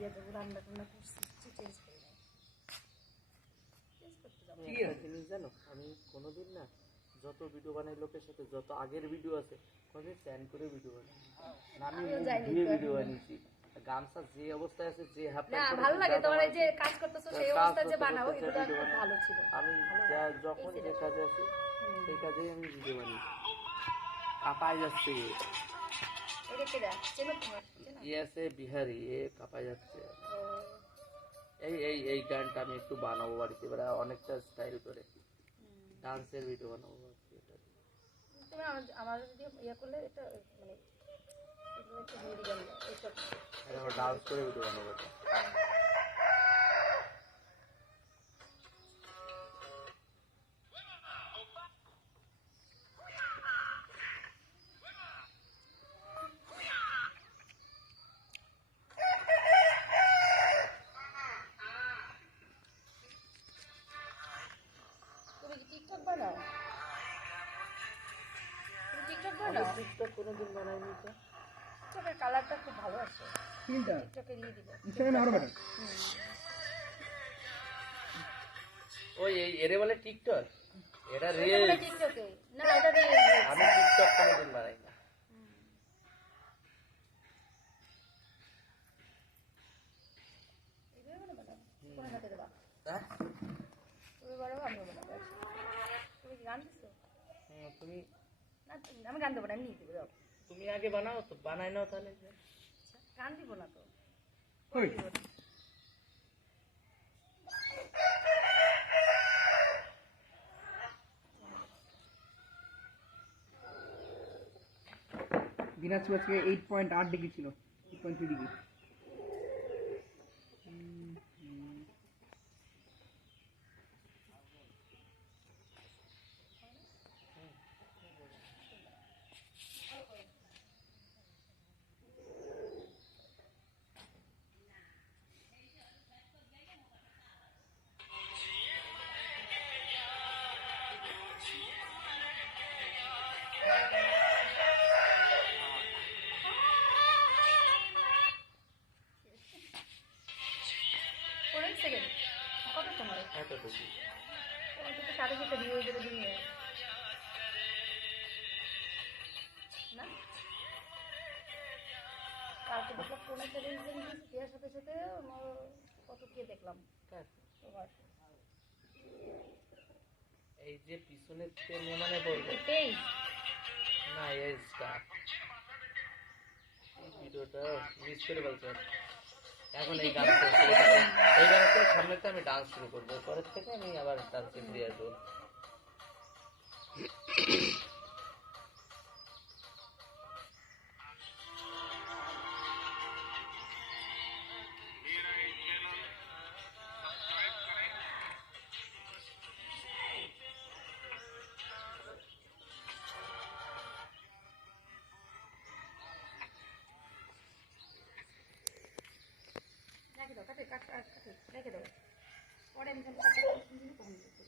দিয়ে দেবো রান্না টান্না করছি চেঞ্জ করি জিনিস জানো? আমি কোনোদিন না যত ভিডিও বানাই লোকের সাথে যত আগের ভিডিও আছে কোনোদিন প্ল্যান করে ভিডিও বানাই আমি ভিডিও বানিয়েছি। গামছা যে অবস্থায় আছে যে হাফ না ভালো লাগে তোমার এই যে কাজ করতেছো সেই অবস্থায় যে বানাও এগুলো। ভালো ছিল। আমি যা- যখন যে কাজে আছি সেই কাজেই আমি ভিডিও বানিয়েছি কাপাই যাচ্ছে। ইয়ে আছে বিহারি এ কাঁপা যাচ্ছে। এই এই এই গানটা আমি একটু বানাবো বাড়িতে এবার অনেকটা স্টাইল করে। ডান্সের ভিডিও বানাবো। আমার যদি ইয়ে করলে এটা মানে ডান্স করে ভিডিও বানাবো কোনোদিন বানাইনি তো। টিকটকের কালারটা খুব ভালো আছে। তিনটা? টিকটকে দিয়ে দিব। ইনস্টাগ্রামে আরও বেটার ওই এই এরে বলে টিকটক? এটা টিকটকে না এটা দিয়ে আমি টিকটক কোনোদিন বানাই না। হ্যাঁ? তুমি গান দিছো? তুমি না আমি গান দেবো না এমনি দেবো দাও তুমি আগে বানাও তো বানাই নাও তাহলে। গান দিব না তো। দিনাজপুর আজকে এইট পয়েন্ট আট ডিগ্রি ছিল eight point three degree second কত তোমার সাথে হয়ে যাবে দুনিয়া না? কালকে দেখলাম ফোনে টেলিভিশন দেওয়ার সাথে সাথে আমার কত কে দেখলাম। তোমার। এই যে পিছনের তেলে মানে বলবে? না এই ভিডিওটা মিস করে বলতে এখন এই গান গানটা সামনে তো আমি ডান্স শুরু করব। পরের থেকে আমি আবার ডান্সে ফিরে আসব। কাটে কাট রেখে দাও পরে আমি কাটে দিবো, দিবো।